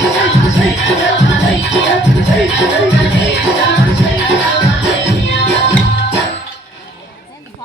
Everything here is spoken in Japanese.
Thank you.